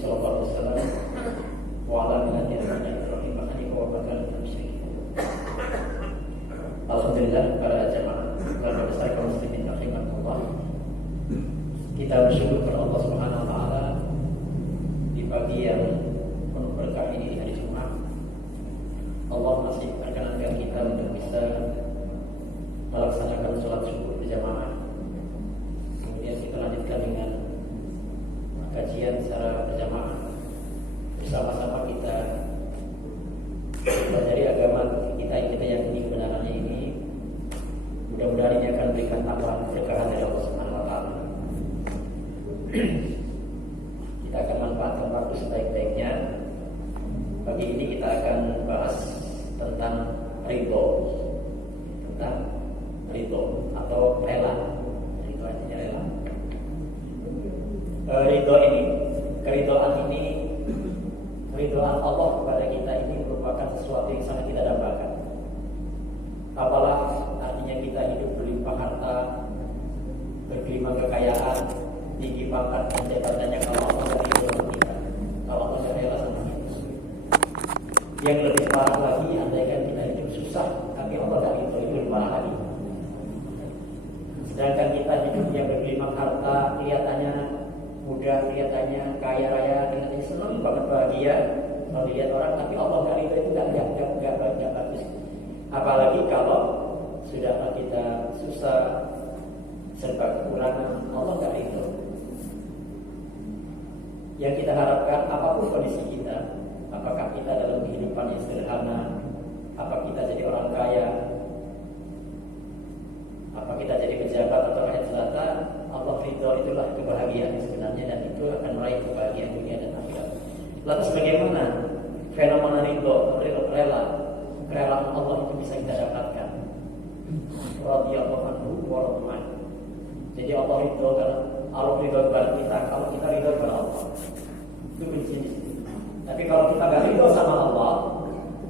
sallallahu alaihi wasallam wa ala millati Ibrahim hanifan wa ma kana minal musyrikin. Alhamdulillah para jamaah keluarga besar kaum muslimin rahimakumullah. Kita bersyukur kepada Allah Subhanahu wa taala di pagi yang penuh berkah ini di hari Jumat. Allah masih perkenankan kita untuk bisa melaksanakan sholat subuh berjamaah. Kemudian kita lanjutkan dengan kajian secara berjamaah. Bersama-sama kita pelajari agama kita yang kita yakini kebenarannya ini. Mudah-mudahan ini akan memberikan tambahan keberkahan dari Allah Subhanahu wa taala. Kita akan manfaatkan waktu sebaik-baiknya. Pagi ini kita akan bahas tentang ridho. Tentang ridho atau rela. Ridho artinya rela. Ridho ini, keridhaan ini, keridhaan Allah kepada kita ini merupakan sesuatu yang sangat kita dambakan. Apalah artinya kita hidup berlimpah harta, bergelimang kekayaan, tinggi pangkat dan jabatannya kalau Allah tidak ridho sama kita, kalau Allah tidak rela sama kita. Yang lebih parah lagi, andaikan kita hidup susah, tapi Allah tidak ridho, itu lebih parah lagi. Sedangkan kita hidup yang bergelimang harta, kelihatannya mudah, kelihatannya kaya raya, kelihatannya senang banget bahagia kalau dilihat orang, tapi Allah tidak ridho, itu tidak bagus. Apalagi kalau sudah kita susah, serba kekurangan, Allah tidak ridho. Yang kita harapkan apapun kondisi kita, apakah kita dalam kehidupan yang sederhana, apa kita jadi orang kaya, apa kita jadi pejabat atau rakyat jelata, Allah ridho, itulah kebahagiaan yang sebenarnya, dan itu akan meraih kebahagiaan dunia dan akhirat. Lantas bagaimana fenomena ridho, rela, kerelaan Allah itu bisa kita dapatkan? Radhiyallahu anhu wa radwan. Jadi Allah ridho karena Allah ridho kepada kita, kalau kita ridho kepada Allah. Itu kuncinya. Tapi kalau kita nggak ridho sama Allah,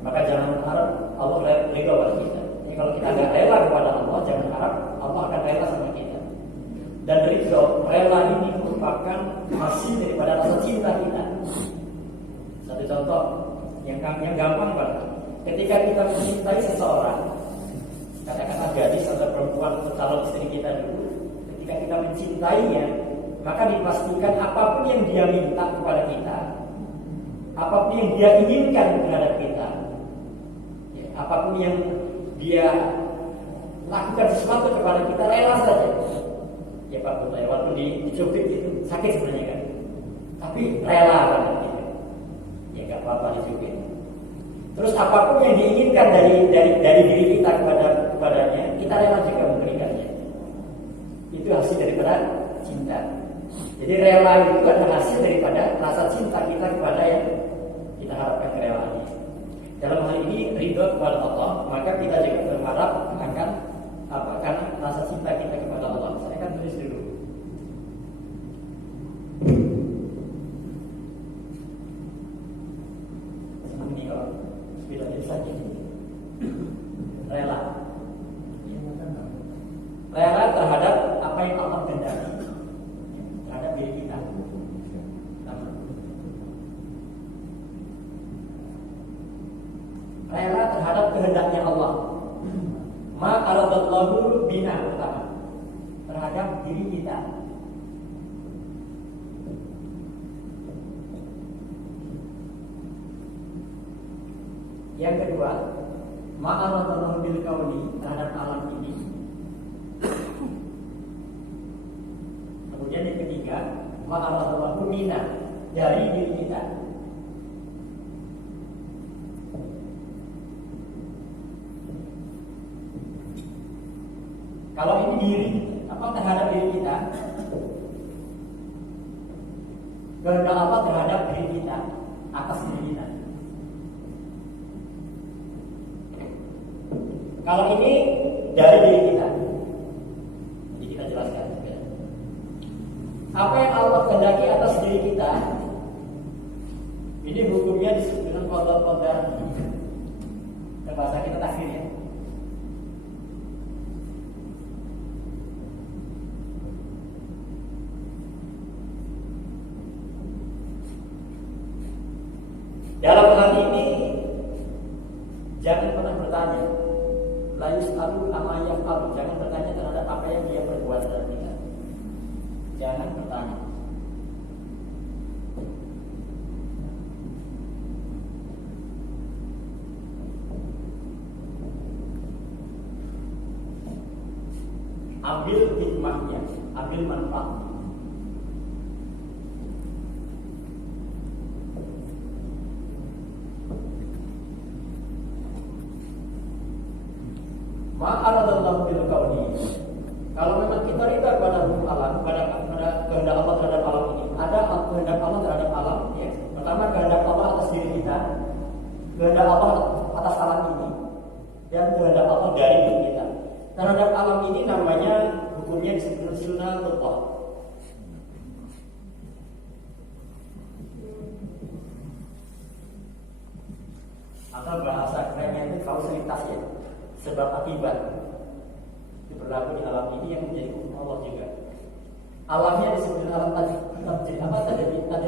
maka jangan harap Allah ridho kepada kita. Jadi kalau kita nggak rela kepada Allah, jangan harap Allah akan rela sama kita. Dan ridho, rela ini merupakan hasil daripada rasa cinta kita. Satu contoh yang gampang banget. Ketika kita mencintai seseorang, katakanlah gadis atau perempuan atau calon istri kita dulu, ketika kita mencintainya, maka dipastikan apapun yang dia minta kepada kita, apapun yang dia inginkan terhadap kita, ya, apapun yang dia lakukan sesuatu kepada kita, rela saja. Ya Pak Butai, waktu dicubit itu sakit sebenarnya kan, tapi rela banget gitu. Ya nggak apa-apa dicubit. Terus apapun yang diinginkan dari diri kita kepadanya, kita rela juga memberikannya. Itu hasil daripada cinta. Jadi rela itu adalah hasil daripada rasa cinta kita kepada yang kita harapkan kerelaannya. Dalam hal ini ridho kepada Allah, maka kita juga berharap akan karena rasa cinta kita kepada Allah. Saya akan tulis dulu. Ini kalau sudah jadi saja. Rela terhadap apa yang Allah kehendaki terhadap diri kita. Rela terhadap kehendaknya Allah. Ma aradallahu bina, pertama terhadap diri kita. Yang kedua, ma aradallahu bil kauni, terhadap alam ini. Kemudian yang ketiga, ma aradallahu mina, dari diri kita. Kalau ini diri, apa terhadap diri kita? Kehendak Allah terhadap diri kita, atas diri kita. Kalau ini dari diri kita, jadi kita jelaskan. Apa yang Allah kehendaki atas diri kita, ini hukumnya disebut dengan qada. Bahasa kita takdir ya. Dalam hal ini jangan pernah bertanya. La yus'alu amma yaf'alu. Jangan bertanya terhadap apa yang dia perbuat dalam kita. Jangan bertanya. Ambil hikmahnya, ambil manfaatnya. Ma'aradallahu bil kauni. Kalau memang kita rida pada hukum alam, pada kehendak Allah terhadap alam ini, ada kehendak Allah terhadap alam, ya. Pertama kehendak Allah atas diri kita, kehendak Allah atas alam ini, dan kehendak Allah dari diri kita. Terhadap alam ini namanya hukumnya disebut sunnatullah. Atau bahasa kerennya itu kausalitas, ya. Sebab akibat itu berlaku di alam ini yang menjadi hukum Allah juga. Alamnya disebut alam tadi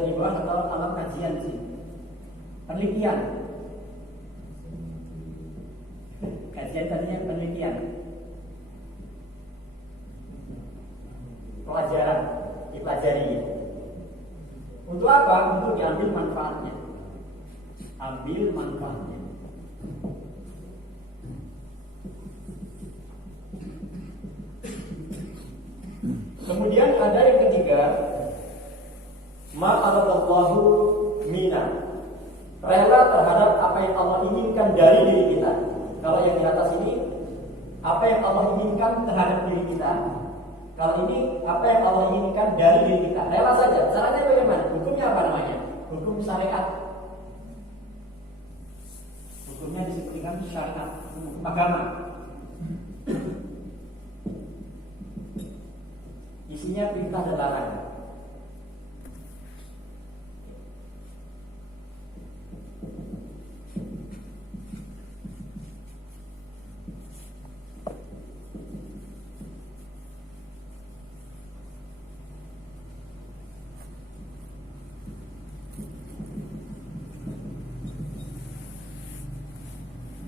di bawah atau alam kajian sih, penelitian. Kajian tadinya penelitian, pelajaran, dipelajari. Untuk apa? Untuk diambil manfaatnya. Ambil manfaatnya. Kemudian ada yang ketiga, ma'alallahu mina, rela terhadap apa yang Allah inginkan dari diri kita. Kalau yang di atas ini, apa yang Allah inginkan terhadap diri kita. Kalau ini, apa yang Allah inginkan dari diri kita. Rela saja. Caranya bagaimana? Hukumnya apa namanya? Hukum syariat. Hukumnya disebutkan syariat, hukum agama. Isinya perintah dan larangan.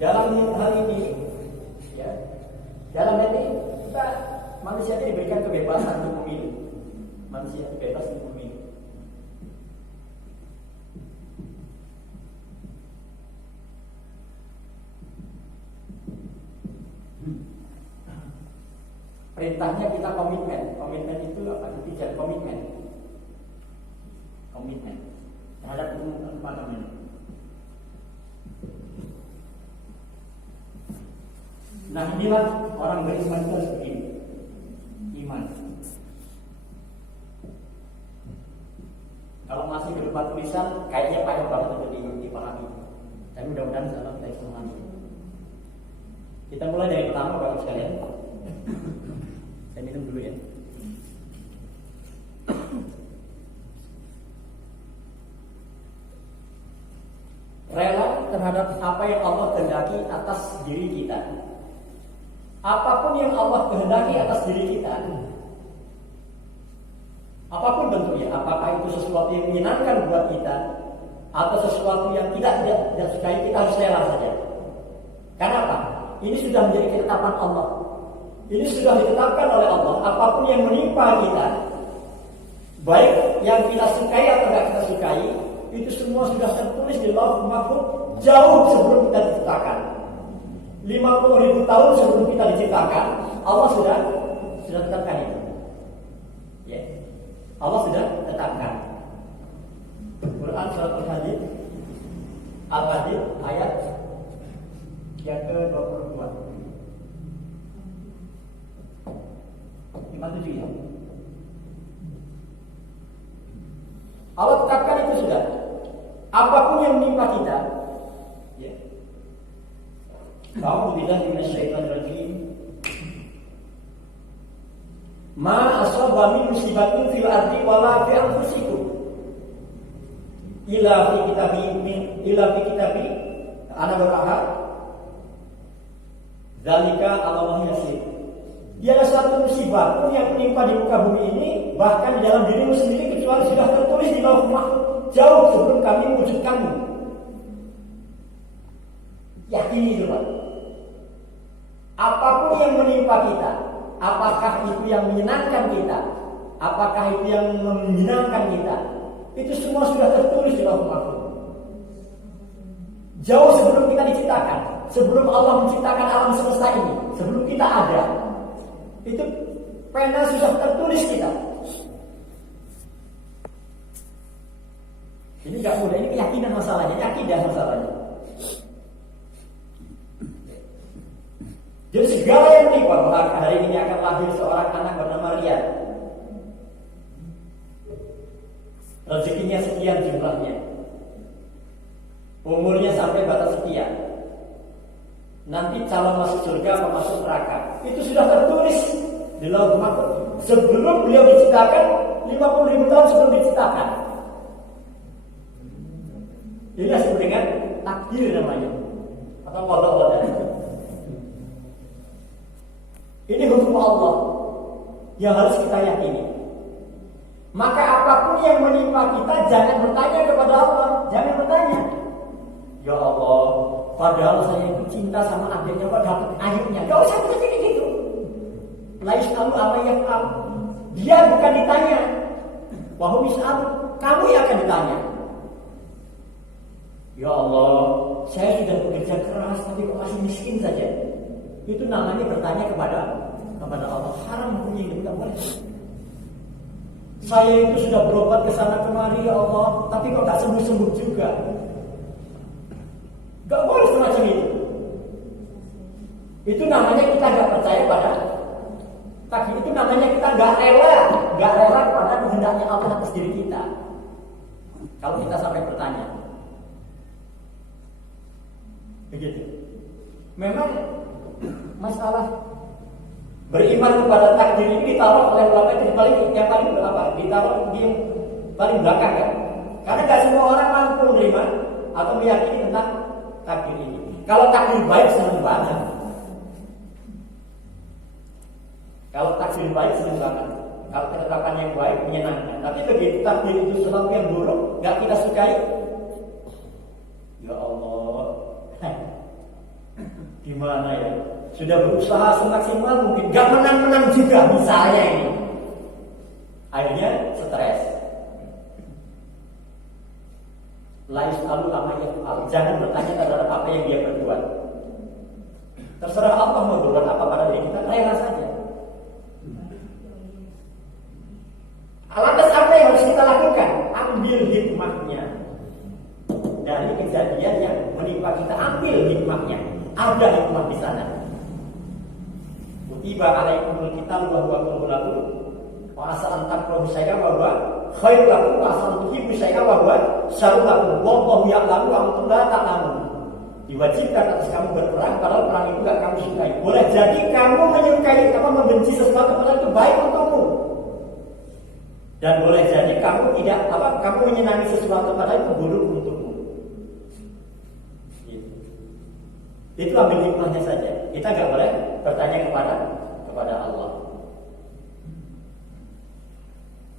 Dalam hal ini, ya, dalam hal ini kita manusia ini diberikan kebebasan untuk memilih. Manusia bebas untuk memilih. Perintahnya kita komitmen. Komitmen itu apa? Tidak komitmen. Komitmen terhadap apa namanya? Nah, inilah orang beriman itu harus begini. Iman. Kalau masih berupa tulisan, kayaknya payah banget untuk dipahami. Tapi mudah-mudahan salah kita bisa memahami. Kita mulai dari pertama, Bapak sekalian. Saya minum dulu ya. Rela terhadap apa yang Allah kehendaki atas diri kita. Apapun yang Allah kehendaki atas diri kita, apapun bentuknya, apakah itu sesuatu yang menyenangkan buat kita atau sesuatu yang tidak sukai, kita harus rela saja. Karena apa? Ini sudah menjadi ketetapan Allah. Ini sudah ditetapkan oleh Allah. Apapun yang menimpa kita, baik yang kita sukai atau tidak kita sukai, itu semua sudah tertulis di Lauhul Mahfuz jauh sebelum kita diciptakan. 50.000 tahun sebelum kita diciptakan, Allah sudah tetapkan itu. Ya. Allah sudah tetapkan. Quran surat Al-Hadid ayat yang ke-22. 57 ya. Allah tetapkan itu sudah. Apapun yang menimpa kita, ya. A'udzubillahi minasyaitonirrajim. Ma asaba min musibatin fil ardi wala fi anfusikum illa fi kitabi ana berahad zalika Allah yasir. Tiada satu musibah pun yang menimpa di muka bumi ini, bahkan di dalam dirimu sendiri, kecuali sudah tertulis di Lauhul Mahfuz jauh sebelum kami mewujudkanmu. Yakini itu Pak. Apapun yang menimpa kita, apakah itu yang menyenangkan kita, apakah itu yang menyenangkan kita, itu semua sudah tertulis di Lauhul Mahfuz. Jauh sebelum kita diciptakan, sebelum Allah menciptakan alam semesta ini, sebelum kita ada, itu pena sudah tertulis kita. Ini gak mudah, ini keyakinan masalahnya, yakidah masalahnya. Jadi segala yang menimpa, maka hari ini akan lahir seorang anak bernama Rian. Rezekinya sekian jumlahnya, umurnya sampai batas sekian, nanti calon masuk surga atau masuk neraka, itu sudah tertulis di Lauhul Mahfuz sebelum beliau diciptakan, 50.000 tahun sebelum diciptakan. Ini disebut dengan takdir namanya, atau qada. Ini hukum Allah yang harus kita yakini. Maka apapun yang menimpa kita, jangan bertanya kepada Allah, jangan bertanya, ya Allah, padahal saya itu cinta sama adiknya, kok dapat airnya? Gak usah bertanya gitu. Lais kamu apa yang kamu? Dia bukan ditanya. Wahum is'al, kamu yang akan ditanya. Ya Allah, saya sudah bekerja keras tapi kok masih miskin saja. Itu namanya bertanya kepada Allah. Haram hukumnya itu, tidak boleh. Saya itu sudah berobat ke sana kemari ya Allah, tapi kok gak sembuh-sembuh juga. Gak boleh semacam itu. Itu namanya kita gak percaya pada takdir. Itu namanya kita gak rela kepada kehendaknya Allah atas diri kita. Kalau kita sampai bertanya begitu. Memang masalah beriman kepada takdir ini ditaruh oleh ulama itu yang paling apa? Ditaruh di paling belakang kan? Karena gak semua orang mampu menerima atau meyakini tentang takdir ini. Kalau takdir baik senang banget. Kalau takdir baik senang banget. Kalau ketetapan yang baik menyenangkan. Tapi begitu takdir itu sesuatu yang buruk, gak kita sukai. Ya Allah, gimana ya? Sudah berusaha semaksimal mungkin, gak menang-menang juga misalnya ini. Akhirnya stres. Lais alu lama yaf'al. Jangan bertanya terhadap apa yang dia berbuat. Terserah Allah mau berbuat apa pada diri kita, rela saja. Lantas apa yang harus kita lakukan? Ambil hikmahnya dari kejadian yang menimpa kita. Ambil hikmahnya. Ada hikmah di sana. Kutiba alaikumul qital wa huwa kurhun lakum wa asa an takrahu syai'an wa huwa khairul lakum wa asa an tuhibbu syai'an wa huwa syarrul lakum wallahu ya'lamu wa antum la ta'lamun. Diwajibkan atas kamu berperang padahal perang itu gak kamu sukai. Boleh jadi kamu menyukai, kamu membenci sesuatu padahal itu baik untukmu. Dan boleh jadi kamu kamu menyenangi sesuatu padahal itu buruk untukmu. Itu ambil hikmahnya saja. Kita gak boleh bertanya kepada Allah.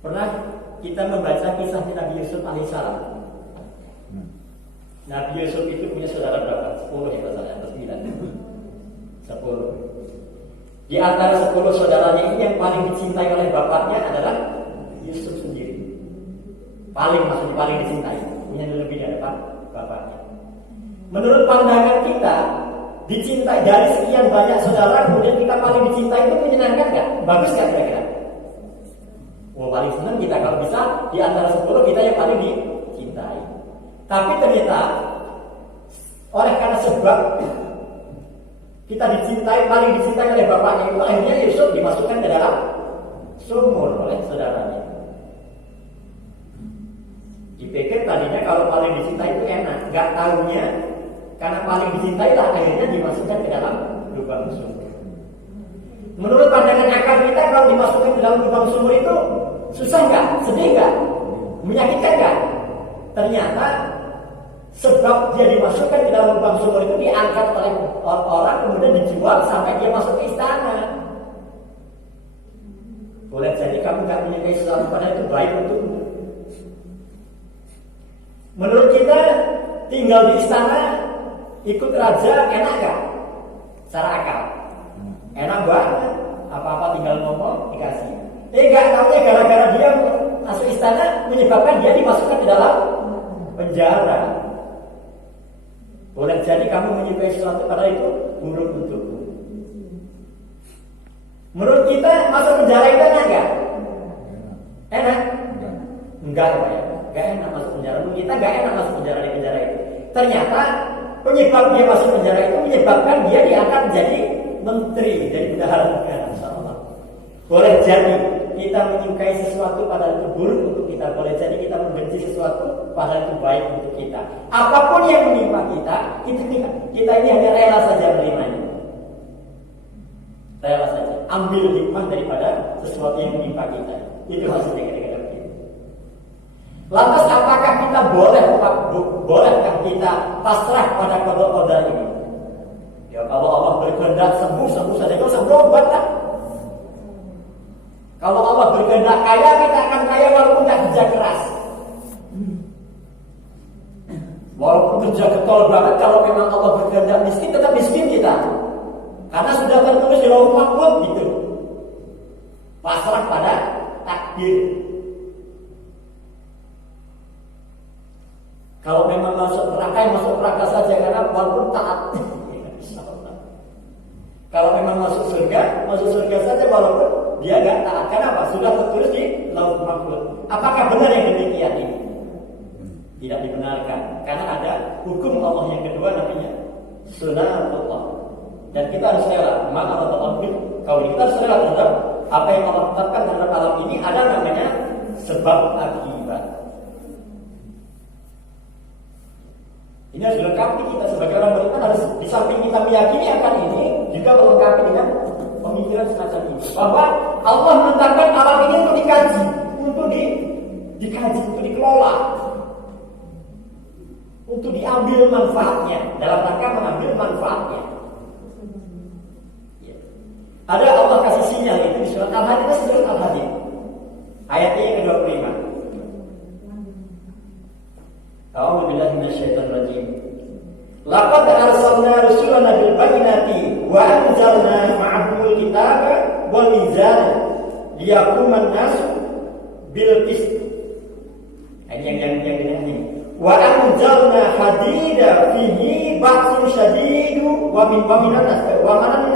Pernah kita membaca kisah Nabi Yusuf alaihissalam. Nabi Yusuf itu punya saudara berapa? 10 ya kalau atau 9? 10. Di antara 10 saudaranya ini yang paling dicintai oleh bapaknya adalah Yusuf sendiri. Maksudnya paling dicintai. Punya lebih dari bapaknya. Menurut pandangan kita, dicintai dari sekian banyak saudara, kemudian kita paling dicintai itu menyenangkan gak? Bagus gak kira-kira? Paling senang kita kalau bisa di antara 10 kita yang paling dicintai. Tapi ternyata oleh karena sebab kita paling dicintai oleh bapaknya itu, akhirnya Yusuf dimasukkan ke dalam sumur oleh saudaranya. Dipikir tadinya kalau paling dicintai itu enak, gak tahunya karena paling dicintai lah akhirnya dimasukkan ke dalam lubang sumur. Menurut pandangan akal kita, kalau dimasukkan ke dalam lubang sumur itu susah nggak? Sedih nggak? Menyakitkan nggak? Ternyata sebab dia dimasukkan ke dalam lubang sumur itu diangkat oleh orang kemudian dijual sampai dia masuk ke istana. Boleh jadi kamu nggak menyukai sesuatu padahal itu baik untukmu. Menurut kita tinggal di istana Ikut raja enak gak? Secara akal enak banget, apa-apa tinggal ngomong dikasih. Gak taunya gara-gara dia masuk istana menyebabkan dia dimasukkan ke dalam penjara. Boleh jadi kamu menyukai sesuatu padahal itu buruk untukmu. Menurut kita masuk penjara itu enak gak? Enak? Enggak Pak ya, enggak enak masuk penjara. Menurut kita enggak enak masuk penjara di penjara itu. Ternyata penyebab dia masuk penjara itu menyebabkan dia diangkat menjadi menteri, jadi bendahara negara. Boleh jadi kita menyukai sesuatu padahal itu buruk untuk kita. Boleh jadi kita membenci sesuatu padahal itu baik untuk kita. Apapun yang menimpa kita, kita ini hanya rela saja menerimanya. Rela saja. Ambil hikmah daripada sesuatu yang menimpa kita. Itu maksudnya ketika kita. Lantas apakah kita bolehkah kita pasrah pada qada ini? Ya kalau Allah berkehendak sembuh saja. Kalau sembuh obatlah. Kalau Allah berkehendak kaya, kita akan kaya walaupun tidak kerja keras. Walaupun kerja getol banget, kalau memang Allah berkehendak miskin, tetap miskin kita. Karena sudah tertulis di lauh mahfuz gitu. Pasrah pada takdir. Kalau memang masuk neraka, ya masuk neraka saja karena walaupun taat. Kalau memang masuk surga saja walaupun dia enggak taat. Kenapa? Sudah tertulis di lauh mahfuz. Apakah benar yang demikian ini? Tidak dibenarkan. Karena ada hukum Allah yang kedua namanya sunatullah. Dan kita harus rela. Maka Allah kalau kita harus rela terhadap apa yang Allah tetapkan terhadap alam ini. Ada namanya sebab akibat. Ini harus dilengkapi kita sebagai orang beriman, harus di samping kita meyakini akan ini juga melengkapi dengan pemikiran semacam ini. Bahwa Allah menetapkan alam ini untuk dikaji, untuk dikaji, untuk dikelola, untuk diambil manfaatnya, dalam rangka mengambil manfaatnya. Ya. Ada Allah kasih sinyal itu di surat Al-Hadid, surat Al-Hadid ayatnya yang ke-25. A'udzu billahi minasyaitonir rajim. Laqad arsalna rusulana bil bayyinati wa anzalna ma'ahumul kitaba wal mizana liyaquman nas bil qist. Ini yang ini. Wa anzalna hadida fihi ba'sun syadidu wa minan nas wa mana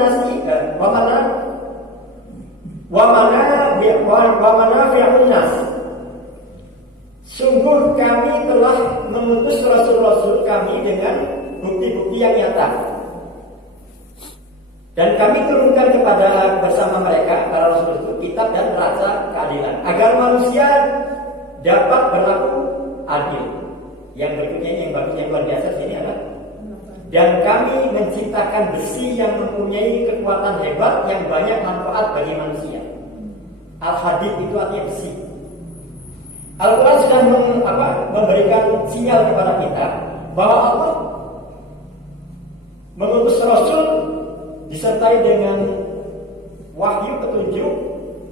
fi'un nas. Sungguh kami telah mengutus rasul-rasul kami dengan bukti-bukti yang nyata. Dan kami turunkan kepada bersama mereka para rasul itu kitab dan rasa keadilan agar manusia dapat berlaku adil. Yang berikutnya yang bagus yang luar biasa sini adalah dan kami menciptakan besi yang mempunyai kekuatan hebat yang banyak manfaat bagi manusia. Al-Hadid itu artinya besi. Al-Quran sudah memberikan sinyal kepada kita bahwa Allah mengutus Rasul disertai dengan wahyu petunjuk.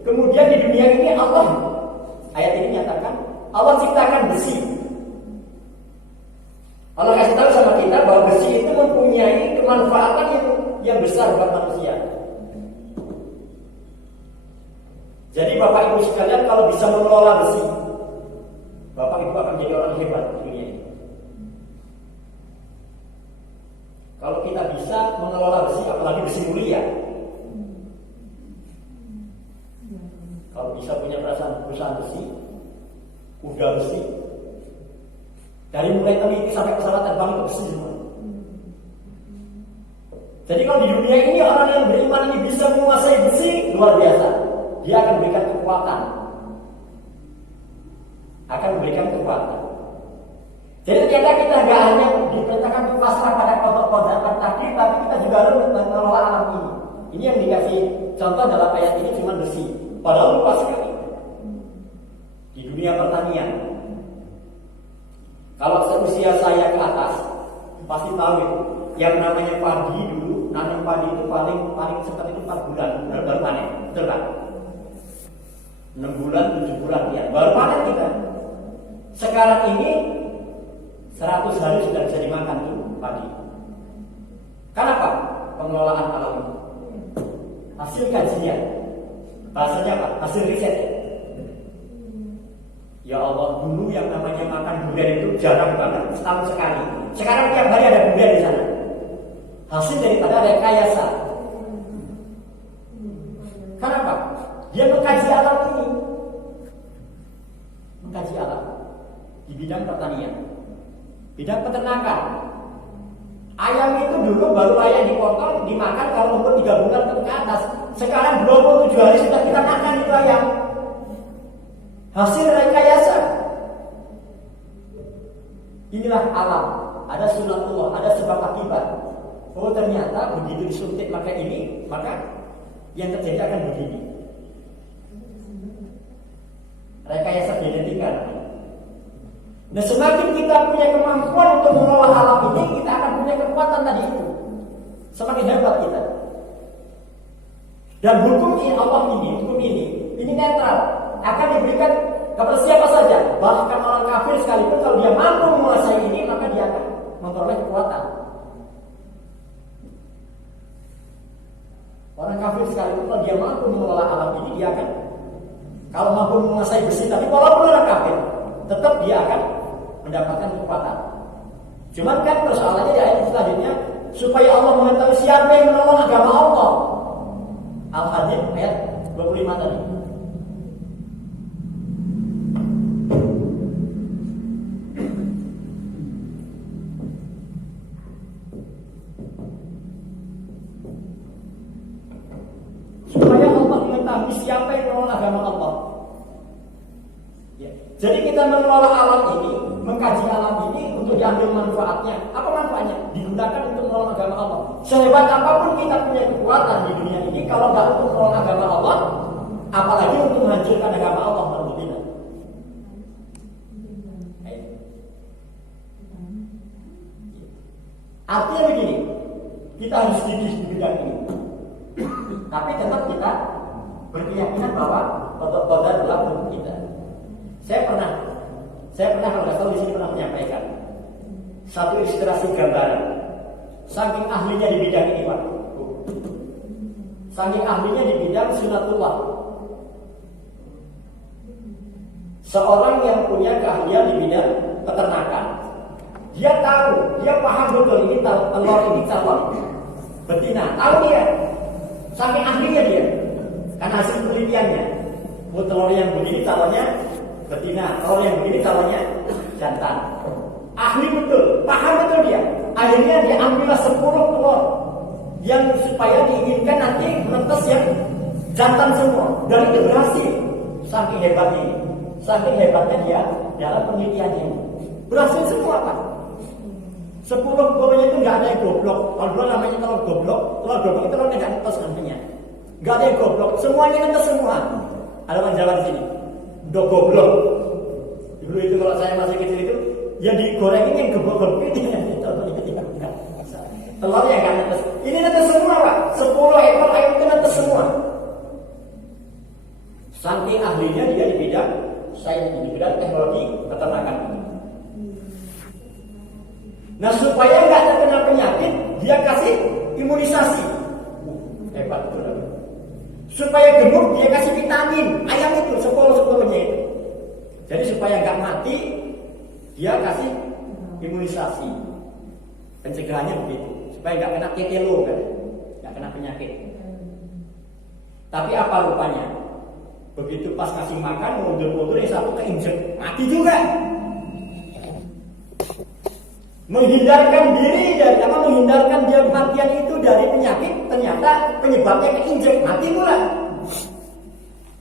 Kemudian di dunia ini Allah, ayat ini nyatakan Allah ciptakan besi. Allah kasih tahu sama kita bahwa besi itu mempunyai kemanfaatan yang besar buat manusia. Jadi Bapak Ibu sekalian kalau bisa mengelola besi, Bapak Ibu akan menjadi orang hebat di dunia ini. Kalau kita bisa mengelola besi, apalagi besi mulia. Kalau bisa punya perusahaan besi, kuda besi, dari mulai teliti sampai pesawat terbang itu besi semua. Jadi kalau di dunia ini orang yang beriman ini bisa menguasai besi, luar biasa. Dia akan memberikan kekuatan. Jadi ternyata kita nggak hanya diperintahkan untuk pasrah pada kodrat takdir, tapi kita juga harus mengelola alam ini. Ini yang dikasih contoh dalam ayat ini cuma besi. Padahal luas sekali. Di dunia pertanian, kalau seusia saya ke atas, pasti tahu itu. Yang namanya padi dulu, nanam padi itu paling cepat itu 4 bulan baru panen, betul kan? 6 bulan, 7 bulan ya, baru panen kita. Sekarang ini 100 hari sudah bisa dimakan tuh padi. pengelolaan alam ini. Hasil kajian, bahasanya apa? Hasil riset. Ya Allah, dulu yang namanya makan durian itu jarang banget, setahun sekali. Sekarang tiap hari ada durian di sana. Hasil daripada rekayasa. Kenapa? Dia mengkaji alam ini, mengkaji alam di bidang pertanian, bidang peternakan. Ayam itu dulu baru layak dipotong, dimakan kalau umur 3 bulan ke atas. Sekarang 27 hari sudah kita makan itu ayam. Hasil rekayasa. Inilah alam. Ada sunatullah, ada sebab akibat. Oh ternyata begitu disuntik maka ini, maka yang terjadi akan begini. Rekayasa genetika. Nah semakin kita punya kemampuan untuk mengelola alam ini, kita akan punya kekuatan tadi itu. Semakin hebat kita. Dan hukum ini netral, akan diberikan kepada siapa saja. Bahkan orang kafir sekalipun kalau dia mampu menguasai ini, maka dia akan memperoleh kekuatan. Orang kafir sekalipun kalau dia mampu mengelola alam ini, dia akan, kalau mampu menguasai besi, tapi walaupun orang kafir, tetap dia akan mendapatkan kekuatan. Cuman kan persoalannya di ayat selanjutnya, supaya Allah mengetahui siapa yang menolong agama Allah. Al-Hadid ayat 25 tadi. Supaya Allah mengetahui siapa yang menolong agama Allah. Ya. Jadi kita mengelola alam ini, mengkaji alam ini untuk diambil manfaatnya. Apa manfaatnya? Digunakan untuk menolong agama Allah. Sehebat apapun kita punya kekuatan di dunia ini, kalau nggak untuk menolong agama Allah, apalagi untuk menghancurkan agama Allah, alhamdulillah. Artinya begini, kita harus gigih di bidang ini. Tapi tetap kita berkeyakinan bahwa qada adalah hukum kita. Saya pernah kalau nggak tahu di sini pernah menyampaikan satu ilustrasi gambaran. Saking ahlinya di bidang ini, Pak. Saking ahlinya di bidang sunatullah. Seorang yang punya keahlian di bidang peternakan, dia tahu, dia paham betul ini telur ini calon betina, tahu dia. Saking ahlinya dia, karena hasil penelitiannya. Telur yang begini calonnya betina, telur yang begini calonnya jantan. Ahli betul, paham betul dia. Akhirnya dia ambillah 10 telur yang supaya diinginkan nanti menetes yang jantan semua. Dan itu berhasil. Saking hebatnya ini. Saking hebatnya dia dalam penelitiannya. Berhasil semua Pak. 10 telurnya itu nggak ada yang goblok. Kalau dulu namanya telur goblok itu telurnya nggak netes nantinya. Nggak ada yang goblok, semuanya netes semua. Ada orang Jawa di sini. Udah goblok. Dulu itu kalau saya masih kecil itu, yang digorengin yang goblok itu yang telur yang nggak netes. Ini netes semua Pak. 10 ekor ayam itu netes semua. Saking ahlinya dia di bidang di bidang teknologi peternakan ini. Nah supaya nggak terkena penyakit, dia kasih imunisasi. Hebat itu lagi. Supaya gemuk, dia kasih vitamin. Ayam itu 10-10-nya itu. Jadi supaya nggak mati, dia kasih imunisasi. Pencegahannya begitu. Supaya nggak kena tetelo kan, nggak kena penyakit. Tapi apa rupanya? Begitu pas kasih makan, mundur-mundur yang satu keinjek, mati juga. Menghindarkan diri dari menghindarkan dia kematian itu dari penyakit, ternyata penyebabnya keinjek, mati pula.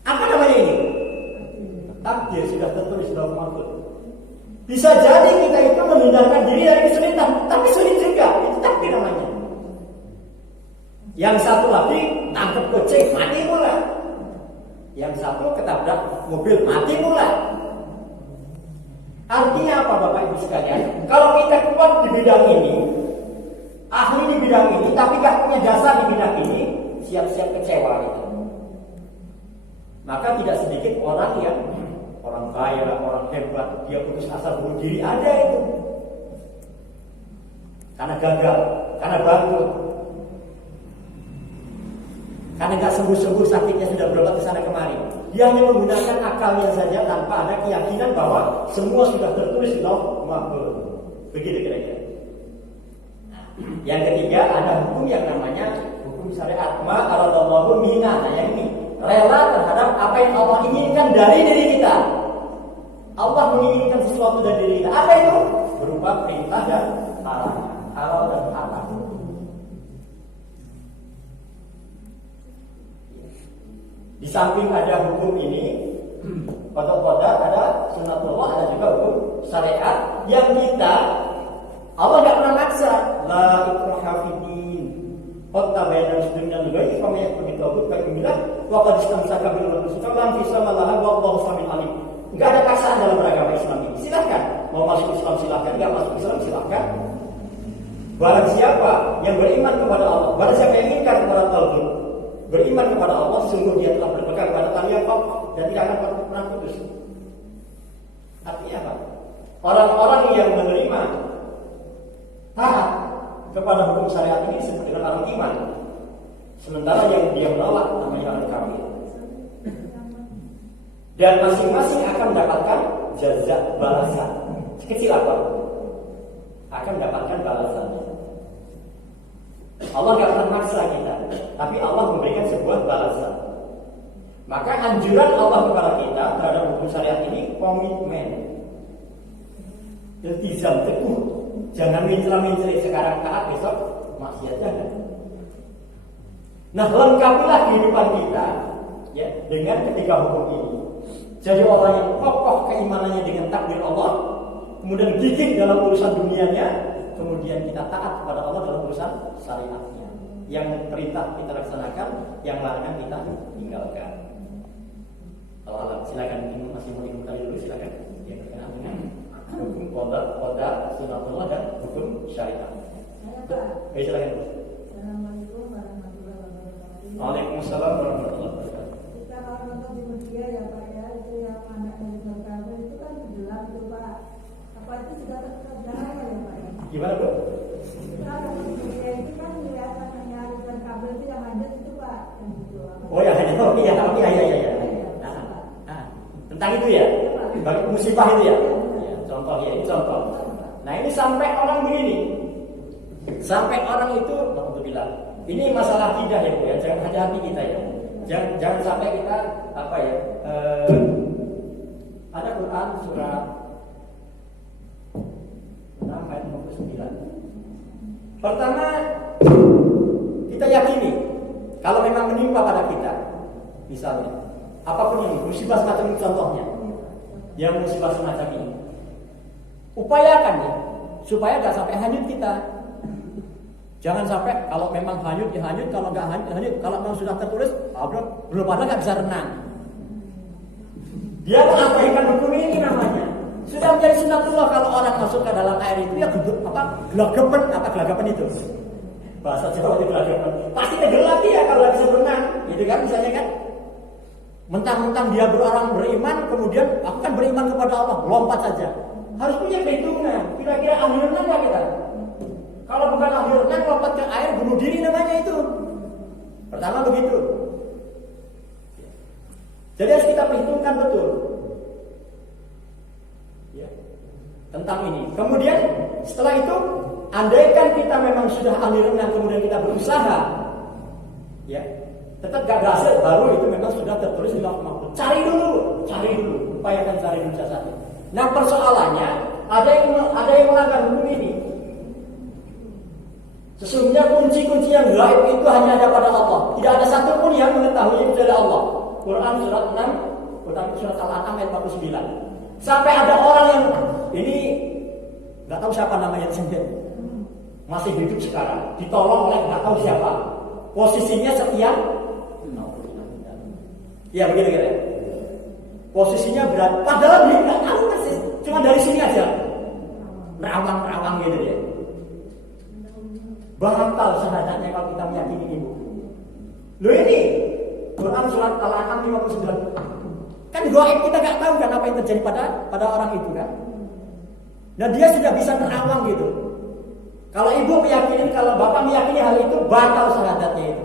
Apa namanya ini? Takdir sudah tertulis dalam Al-Quran. Bisa jadi kita itu menghindarkan diri dari kesulitan, tapi sulit juga, itu takdir namanya. Yang satu lagi tangkap kucing, mati pula. Yang satu ketabrak mobil, mati pula. Artinya apa Bapak Ibu sekalian? Kalau kita kuat di bidang ini, ahli di bidang ini, tapi gak punya dasar di bidang ini, siap-siap kecewa itu. Maka tidak sedikit orang yang orang kaya, orang hebat, dia putus asa bunuh diri, ada itu. Karena gagal, karena bangkrut. Karena nggak sembuh-sembuh sakitnya, sudah berobat ke sana kemari. Dia hanya menggunakan akalnya saja tanpa ada keyakinan bahwa semua sudah tertulis di Lauh Mahfuz. Begitu kira-kira. Yang ketiga ada hukum yang namanya hukum syariat. Ma aradallahu minna. Nah yang ini rela terhadap apa yang Allah inginkan dari diri kita. Allah menginginkan sesuatu dari diri kita. Apa itu? Berupa perintah dan larangan, halal dan haram. Di samping ada hukum ini, kodok-kodok, ada sunatullah, ada juga hukum syariat yang kita Allah nggak pernah maksa. La ikraha fiddin. Qad tabayyana rushdun minal ghayy, faman yakfur bitaghut fa innallaha wa qad istamsaka bil urwatil wuthqa lam fisama laha wallahu samiul alim. Enggak ada paksaan dalam beragama Islam ini. Silakan mau masuk Islam silakan, enggak masuk Islam silakan. Barang siapa yang beriman kepada Allah, barang siapa yang ingkar kepada tauhid, beriman kepada Allah, sungguh dia telah berpegang pada tali yang kokoh dan tidak akan pernah putus. Artinya apa? Orang-orang yang menerima taat kepada hukum syariat ini disebut dengan orang iman. Sementara yang dia menolak namanya orang kafir. Dan masing-masing akan mendapatkan jazak balasan. Sekecil apa? Akan mendapatkan balasannya. Allah nggak pernah maksa kita, tapi Allah memberikan sebuah balasan. Maka anjuran Allah kepada kita terhadap hukum syariat ini komitmen, iltizam, teguh. Jangan mencela-mencela sekarang taat, besok maksiat jangan. Nah, lengkapilah kehidupan kita ya dengan ketiga hukum ini. Jadi orang yang kokoh keimanannya dengan takdir Allah, kemudian gigih dalam urusan dunianya, kemudian kita taat kepada Allah dalam urusan syariatnya. Yang perintah kita laksanakan, yang larangan kita tinggalkan. Allah silakan, masih mau ikut tadi dulu silakan. Yang berkenaan dengan hukum qada, sunatullah dan hukum syariat. Baik, silakan. Assalamualaikum warahmatullahi wabarakatuh. Waalaikumsalam warahmatullahi wabarakatuh. Kita kalau nonton di media ya Pak ya, itu yang anak dari berkabel itu kan tenggelam itu Pak. Apa itu sudah terjadi ya Pak ya? Gimana Bu? Kita kalau di media itu kan kelihatan hanya aliran kabel itu yang lanjut itu Pak. Yang gitu. Oh ya, iya. Tentang itu ya? Bagi musibah itu ya? Contoh ya, ini contoh. Nah ini sampai orang begini, sampai orang itu, alhamdulillah. Ini masalah akidah ya Bu ya, jangan hati-hati kita ya. Jangan sampai kita apa ya? Ada Quran surat 6 ayat 59. Pertama, kita yakini kalau memang menimpa pada kita, misalnya apapun ini, musibah semacam ini contohnya, yang musibah semacam ini, upayakan ya, supaya nggak sampai hanyut kita. Jangan sampai kalau memang hanyut ya hanyut, kalau nggak hanyut. Kalau memang sudah tertulis, belum ada nggak bisa renang. Dia mengabaikan hukum ini namanya. Sudah menjadi sunatullah kalau orang masuk ke dalam air itu ya gelagapan itu. Bahasa Jawa itu gelagapan. Pasti tenggelam dia kalau nggak bisa berenang, gitu kan misalnya kan. Mentang-mentang dia orang beriman, kemudian aku kan beriman kepada Allah, lompat saja. Harus punya perhitungan. Kira-kira ahli renang nggak kita? Kalau bukan ahli renang, lompat ke air, bunuh diri namanya itu. Pertama begitu. Jadi harus kita perhitungkan betul ya, tentang ini. Kemudian setelah itu, andaikan kita memang sudah ahli renang, kemudian kita berusaha, ya, tetap gak berhasil, baru itu memang sudah tertulis di Lauh Mahfuz. Cari dulu, upayakan cari dulu satu. Nah persoalannya, ada yang melanggar hukum ini. Sesungguhnya kunci-kunci yang gaib itu hanya ada pada Allah. Tidak ada satupun yang mengetahui kecuali Allah. Quran surat 6, Quran surat Al-An'am ayat 49. Sampai ada orang yang ini nggak tahu siapa namanya sendiri, masih hidup sekarang, ditolong oleh nggak tahu siapa. Posisinya sekian, ya begitu kira. Posisinya berat, padahal dia nggak tahu persis, cuma dari sini aja, nerawang gitu dia. Batal syahadatnya kalau kita meyakini ibu. Loh ini Quran surat Al-An'am 59. Kan gaib kita nggak tahu kan apa yang terjadi pada orang itu kan. Dan dia sudah bisa nerawang gitu. Kalau ibu meyakini, kalau bapak meyakini hal itu, batal syahadatnya itu.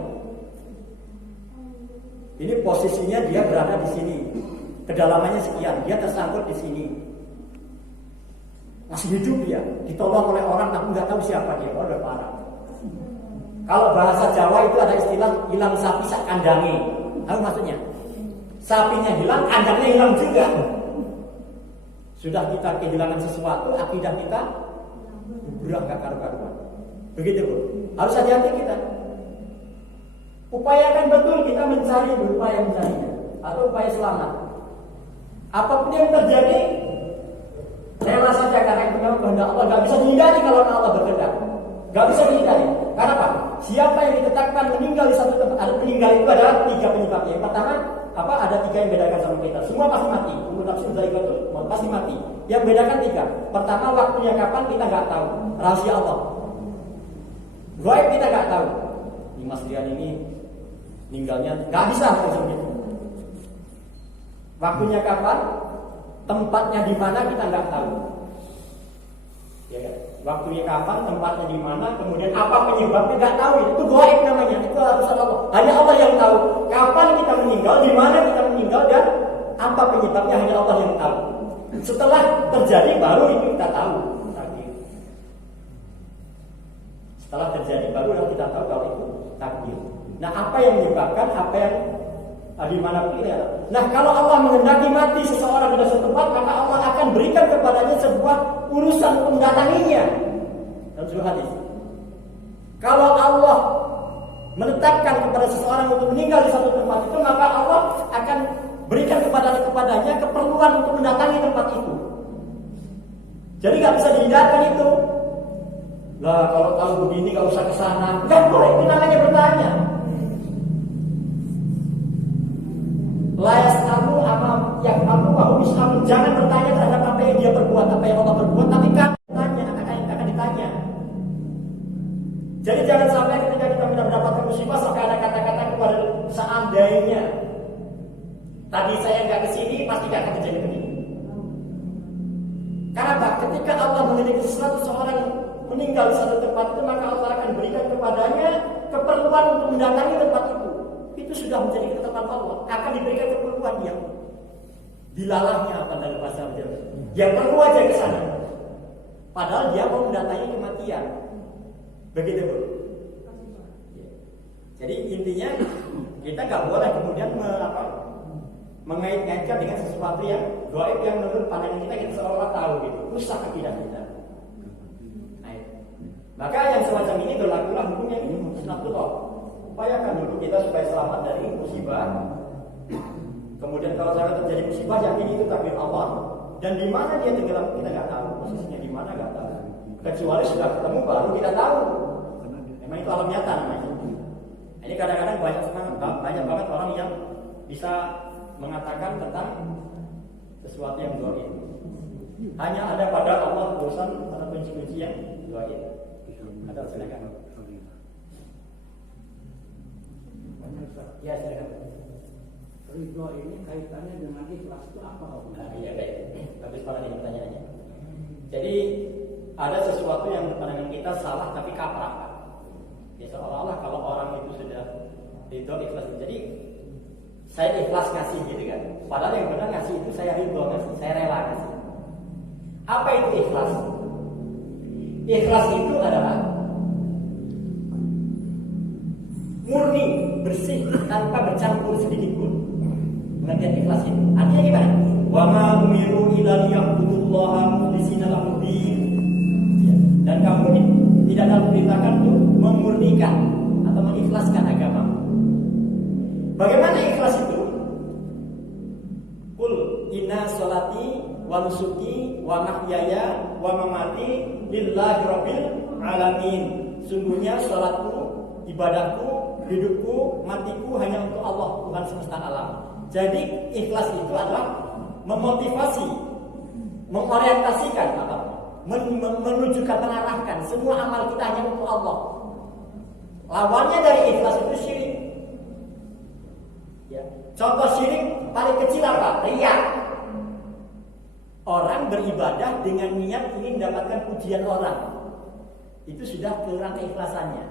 Ini posisinya dia berada di sini, kedalamannya sekian, dia tersangkut di sini, masih hidup dia, ditolong oleh orang tapi nggak tahu siapa dia, udah parah. Kalau bahasa Jawa itu ada istilah hilang sapi sak kandange. Tahu maksudnya? Sapinya hilang, kandangnya hilang juga. Sudah kita kehilangan sesuatu, akidah kita bergerak gak karu-karuan. Begitu Bu. Harus hati-hati kita. Upayakan betul kita mencari, berupaya mencarinya, atau upaya selamat. Apapun yang terjadi, rela saja karena itu kehendak Allah. Gak bisa dihindari kalau Allah berkehendak. Gak bisa dihindari. Karena apa? Siapa yang ditetapkan meninggal di satu tempat, ada meninggal itu adalah 3 penyebabnya. Yang pertama, ada 3 yang bedakan sama kita. Semua pasti mati. Pasti mati. Yang bedakan 3. Pertama, waktunya kapan kita nggak tahu. Rahasia Allah. Gaib kita nggak tahu. Ini Mas Rian ini meninggalnya nggak bisa langsung gitu. Waktunya kapan, tempatnya di mana kita nggak tahu. Ya kan? Waktunya kapan, tempatnya di mana, kemudian apa penyebabnya nggak tahu. Itu gaib namanya. Itu harus Allah. Hanya Allah yang tahu. Kapan kita meninggal, di mana kita meninggal, dan apa penyebabnya hanya Allah yang tahu. Setelah terjadi baru itu kita tahu. Setelah terjadi baru kita tahu kalau itu takdir. Nah, apa yang menyebabkan, apa yang di mana pun ini. Nah, kalau Allah menghendaki mati seseorang di suatu tempat, maka Allah akan berikan kepadanya sebuah urusan untuk mendatanginya. Dalam sebuah hadis. Kalau Allah menetapkan kepada seseorang untuk meninggal di satu tempat itu, maka Allah akan berikan kepadanya keperluan untuk mendatangi tempat itu. Jadi nggak bisa dihindarkan itu. Lah kalau tahu begini nggak usah ke sana. Nggak boleh, itu namanya bertanya. Layas kamu yang kamu jangan bertanya terhadap apa yang dia perbuat, apa yang Allah perbuat, tapi akan ditanya. Jadi jangan sampai ketika kita mendapatkan musibah sampai ada kata-kata kepada seandainya tadi saya nggak kesini pasti nggak akan terjadi begini. Karena apa? Ketika Allah mengenai seseorang meninggal di satu tempat itu, maka Allah akan berikan kepadanya keperluan untuk mendatangi tempat itu. Itu sudah menjadi ketetapan Allah. Akan diberikan keperluan dia. Dilalahnya apa dalam bahasa Jawa? Yang perlu aja ke sana. Padahal dia mau mendatangi kematian. Begitu Bu. Jadi intinya kita nggak boleh kemudian mengait-ngaitkan dengan sesuatu yang gaib yang menurut pandangan kita seolah-olah tahu gitu. Rusak akidah kita. Maka yang semacam ini berlakulah hukumnya ini sunatullah. Upayakan dulu kita supaya selamat dari musibah. Kemudian kalau sampai terjadi musibah, yakin itu takdir Allah. Dan di mana dia tenggelam kita nggak tahu, posisinya di mana nggak tahu. Kecuali sudah ketemu baru kita tahu. Memang itu alam nyata namanya. Ini kadang-kadang banyak banget orang yang bisa mengatakan tentang sesuatu yang gaib. Hanya ada pada Allah urusan atau kunci-kunci yang gaib. Ada silakan. Ya silakan. Ridho ini kaitannya dengan ikhlas itu apa? Iya baik. Bagus banget ini pertanyaannya. Jadi ada sesuatu yang pandangan kita salah tapi kaprah. Ya seolah-olah kalau orang itu sudah ridho ikhlas. Jadi saya ikhlas ngasih gitu kan. Padahal yang benar ngasih itu saya ridho ngasih, saya rela ngasih. Apa itu ikhlas? Ikhlas itu adalah murni, bersih, tanpa bercampur sedikit pun. Pengertian ikhlas itu artinya gimana? Wa ma umiru illa liya'budullaha mukhlishina lahu-d-din. Dan kamu tidak diperintahkan untuk memurnikan atau mengikhlaskan agama. Bagaimana ikhlas itu? Qul inna sholati wa nusuki wa mahyaya wa mamati lillahi rabbil alamin. Sungguhnya salatku, ibadahku, hidupku, matiku hanya untuk Allah, Tuhan semesta alam. Jadi ikhlas itu adalah memotivasi, mengorientasikan menunjukkan, mengarahkan semua amal kita hanya untuk Allah. Lawannya dari ikhlas itu syirik. Ya. Contoh syirik paling kecil apa? Riya. Orang beribadah dengan niat ingin mendapatkan pujian orang. Itu sudah kurang keikhlasannya.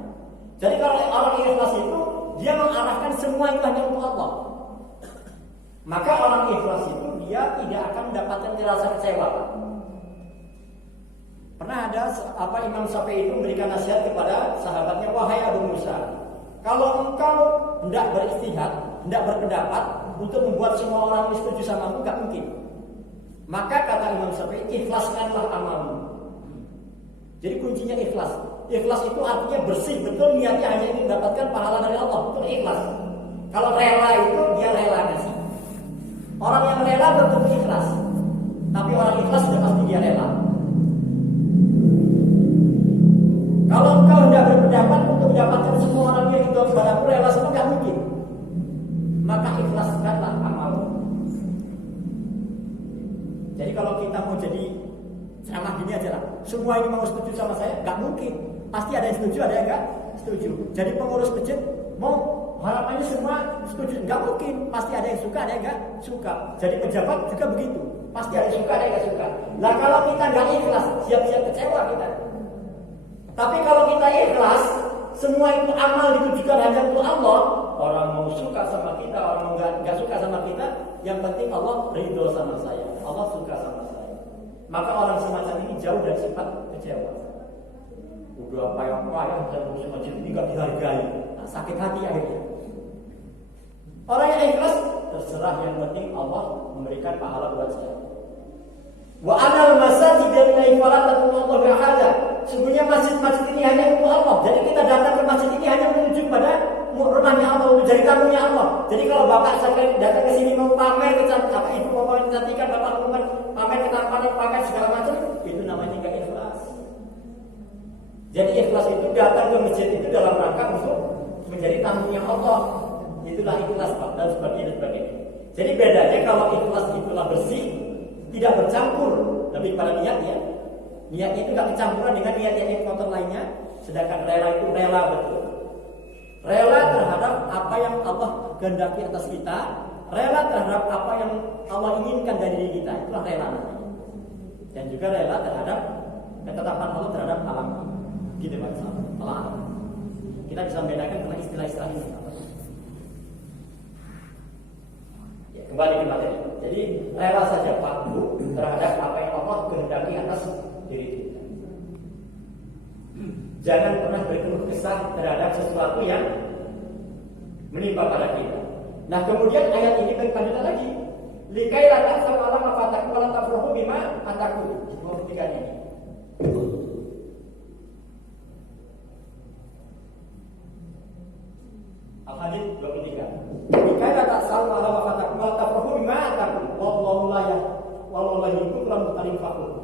Jadi kalau orang ikhlas itu dia mengarahkan semua itu hanya untuk Allah. Maka orang ikhlas itu dia tidak akan mendapatkan rasa kecewa. Pernah ada Imam Syafi'i itu memberikan nasihat kepada sahabatnya, wahai Abu Musa, kalau engkau hendak beristihad, hendak berpendapat untuk membuat semua orang setuju sama aku, gak mungkin. Maka kata Imam Syafi'i, ikhlaskanlah amalmu. Jadi kuncinya ikhlas. Ikhlas itu artinya bersih, betul niatnya hanya ingin mendapatkan pahala dari Allah. Itu ikhlas. Kalau rela itu dia rela kasih. Orang yang rela belum ikhlas. Tapi orang ikhlas sudah pasti dia rela. Kalau engkau hendak berpendapat untuk mendapatkan semua orang yang ridho kepadamu, rela semua gak mungkin. Maka ikhlaskanlah amalmu. Jadi kalau kita mau jadi ceramah gini aja lah, semua ini mau setuju sama saya, gak mungkin. Pasti ada yang setuju, ada yang gak setuju. Jadi pengurus masjid mau harapannya semua setuju, gak mungkin. Pasti ada yang suka, ada yang gak suka. Jadi pejabat juga begitu, pasti ada yang suka, ada yang gak suka. Nah kalau kita gak ikhlas, siap-siap kecewa kita. Tapi kalau kita ikhlas, semua itu amal ditujukan hanya untuk Allah. Orang mau suka sama kita, orang mau gak suka sama kita, yang penting Allah ridho sama saya, Allah suka sama saya. Maka orang semacam ini jauh dari sifat kecewa. Udah payah-payah dan urusan macam ini gak dihargai, nah, sakit hati akhirnya. Orang yang ikhlas, terserah, yang penting Allah memberikan pahala buat saya. Wa anal masajid lillahi fala taqulullahu ahada. Sungguhnya masjid-masjid ini hanya untuk Allah. Jadi kita datang ke masjid ini hanya menuju pada rumahnya Allah, menjadi tamunya Allah. Jadi kalau bapak sekali datang ke sini mau pamer kecantikan, ibu mau pamer kecantikan, bapak mau pamer ketampanan, pamer segala macam, itu namanya enggak ikhlas. Jadi ikhlas itu datang ke masjid itu dalam rangka untuk menjadi tamunya Allah. Itulah ikhlas, Pak, dan sebagainya. Jadi bedanya kalau ikhlas itulah bersih, tidak bercampur, lebih pada niat ya. Niat itu gak kecampuran dengan niat-niat yang kotor lainnya. Sedangkan rela itu rela betul. Rela terhadap apa yang Allah kehendaki atas kita, rela terhadap apa yang Allah inginkan dari diri kita. Itulah rela namanya. Dan juga rela terhadap ketetapan Allah terhadap alam. Gitu Pak. Alam. Kita bisa membedakan karena istilah-istilah ini. Ya, kembali ke materi. Jadi rela saja patuh terhadap apa yang Allah kehendaki atas diri kita. Jangan pernah berkeluh kesah terhadap sesuatu yang menimpa pada kita. Nah kemudian ayat ini berlanjutan lagi. Likai la ta'sau ala ma fatakum wa la tafrahu bima atakum. Mau ketiga ini. Al-Hadid 23. Likai la ta'sau ala ma fatakum wa la tafrahu bima atakum. Wallahu la yuhibbu al-mutarifin.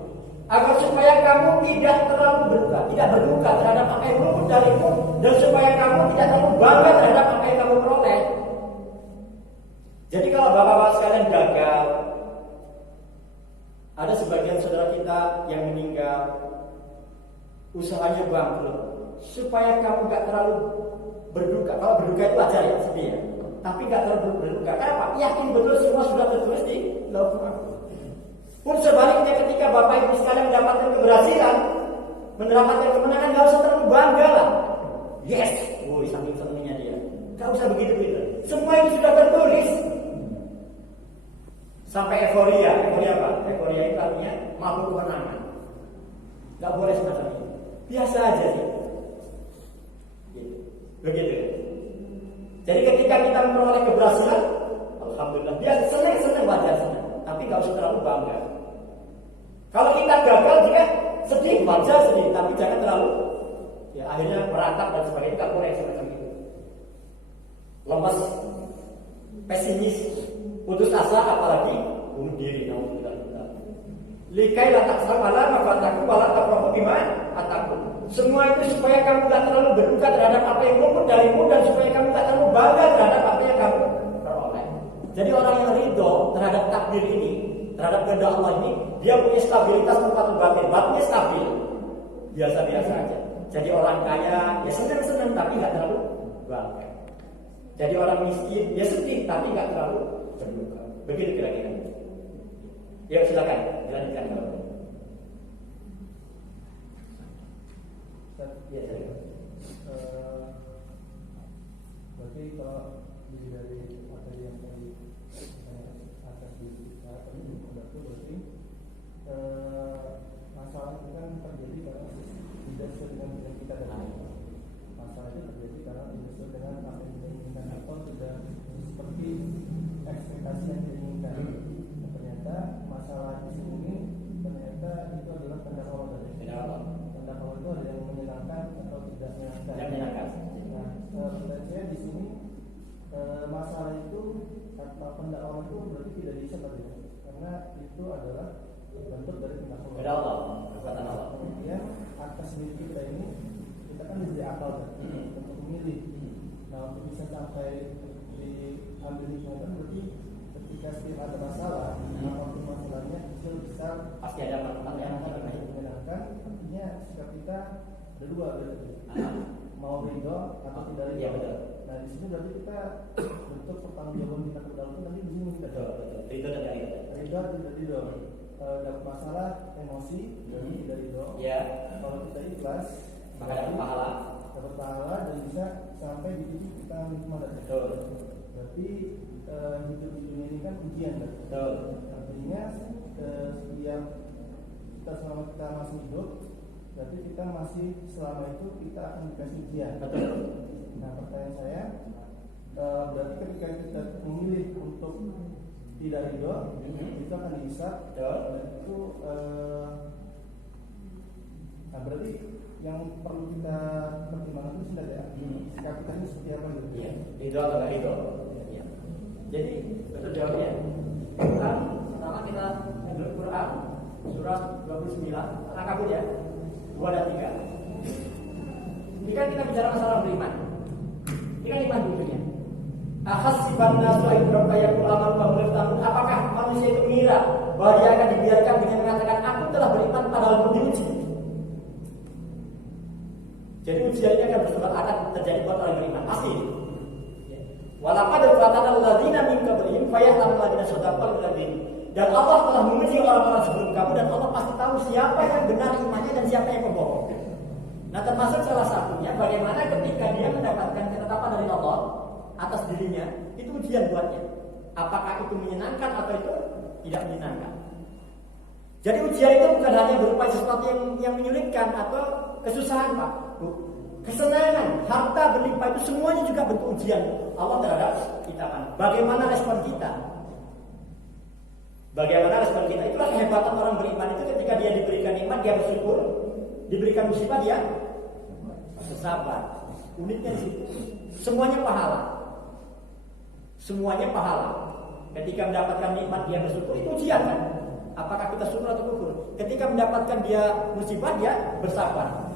Agar supaya kamu tidak terlalu berduka terhadap apa yang luput darimu, dan supaya kamu tidak terlalu bangga terhadap apa yang kamu peroleh. Jadi kalau bapak-bapak sekalian gagal, ada sebagian saudara kita yang meninggal, usahanya bangkrut, supaya kamu gak terlalu berduka. Kalau berduka itu wajar ya, sedih ya. Tapi gak terlalu berduka. Kenapa? Yakin betul semua sudah tertulis di Lauhul Mahfuz. Pun sebaliknya ketika bapak ibu sekalian mendapatkan keberhasilan, mendapatkan kemenangan, gak usah terlalu bangga lah. Yes, saking senangnya dia. Gak usah begitu. Semua itu sudah tertulis. Sampai euforia apa? Euforia itu artinya mampu kemenangan. Gak boleh semacam itu. Biasa aja sih. Begitu. Jadi ketika kita memperoleh keberhasilan, alhamdulillah, dia senang wajar senang. Tapi gak usah terlalu bangga. Kalau kita gagal juga sedih, wajar sedih, tapi jangan terlalu ya akhirnya meratap dan sebagainya. Gak boleh semacam itu. Lemas, pesimis, putus asa, apalagi bunuh diri. Likai la ta'sau ala ma fatakum wa la tafrahu bima atakum. Semua itu supaya kamu gak terlalu berduka terhadap apa yang luput darimu, dan supaya kamu gak terlalu bangga terhadap apa yang kamu peroleh. Jadi orang yang ridho terhadap takdir ini, terhadap kehendak Allah ini, dia punya stabilitas tempat batin, batinnya stabil, biasa-biasa aja. Jadi orang kaya, ya senang-senang tapi nggak terlalu bangga. Jadi orang miskin, ya sedih tapi nggak terlalu berduka. Begitu kira-kira. Ya silakan, dilanjutkan kalau. Ya, berarti kalau dari materi yang tadi hadis kita tadi berarti masalah itu kan terjadi karena tidak sesuai dengan yang kita tadi. Masalah itu terjadi karena tidak sesuai dengan apa yang kita inginkan atau tidak seperti ekspektasi yang kita inginkan. Dan ternyata masalah di sini ternyata itu adalah kehendak Allah tadi. Kehendak Allah itu ada yang menyenangkan atau tidak menyenangkan. Tidak menyenangkan. Nah, menurut saya di sini masalah itu atau kehendak Allah itu berarti tidak bisa tadi, karena itu adalah bentuk dari kehendak Allah. Kehendak Allah, kekuatan Allah. Kemudian atas diri kita ini kita kan diberi akal kan, untuk memilih. Nah, untuk bisa sampai diambil hikmah berarti ketika setiap ada masalah, apapun masalahnya kecil besar Pasti ada manfaat yang akan menyenangkan. Artinya sikap kita ada dua berarti. Mau ridho atau tidak ridho. Iya betul. Nah di sini berarti kita bentuk pertanggungjawaban kita ke dalam itu nanti di sini kita Betul, betul. Ridho dan tidak ridho. ridho tidak ridho. Dapat masalah emosi jadi tidak ridho. Ya. Kalau kita ikhlas Maka dapat pahala. dapat pahala dan bisa sampai di titik kita nikmat. Betul. Berarti hidup di dunia ini kan ujian kan. Betul. Artinya setiap kita selama kita masih hidup berarti kita masih selama itu kita akan dikasih ujian. Betul. Nah pertanyaan saya berarti ketika kita memilih untuk tidak ridho itu akan dihisab. Betul. Dan itu nah berarti yang perlu kita pertimbangkan itu sudah ya sikap kita ini seperti apa gitu. Iya. Ridho atau tidak ridho. Iya. Jadi betul jawabnya. Quran, pertama kita ambil Quran surat 29 Al-Ankabut ya. 2 dan 3. Ini kan kita bicara masalah beriman. Ini kan iman dulunya. Ahasiban nasu ayyuhum yakul amal wa hum. Apakah manusia itu mengira bahwa dia akan dibiarkan dengan mengatakan aku telah beriman padahal belum diuji? Jadi ujian ini akan bersifat akan terjadi buat orang beriman pasti. Walaqad fatana alladziina min qablihim faya'lamu alladziina shadaqu wal kadzibin. Dan Allah telah menguji orang-orang sebelum kamu dan Allah pasti tahu siapa yang benar imannya dan siapa yang pembohong. Nah, termasuk salah satunya bagaimana ketika dia mendapatkan ketetapan dari Allah atas dirinya, itu ujian buatnya. Apakah itu menyenangkan atau itu tidak menyenangkan? Jadi ujian itu bukan hanya berupa sesuatu yang menyulitkan atau kesusahan, Pak. Kesenangan, harta berlimpah itu semuanya juga bentuk ujian Allah terhadap kita kan. Bagaimana respon kita? Bagaimana respon kita? Itulah kehebatan orang beriman itu ketika dia diberikan nikmat dia bersyukur, diberikan musibah dia bersabar. Uniknya di situ. Semuanya pahala. Semuanya pahala. Ketika mendapatkan nikmat dia bersyukur itu ujian kan? Apakah kita syukur atau kufur? Ketika mendapatkan dia musibah dia bersabar.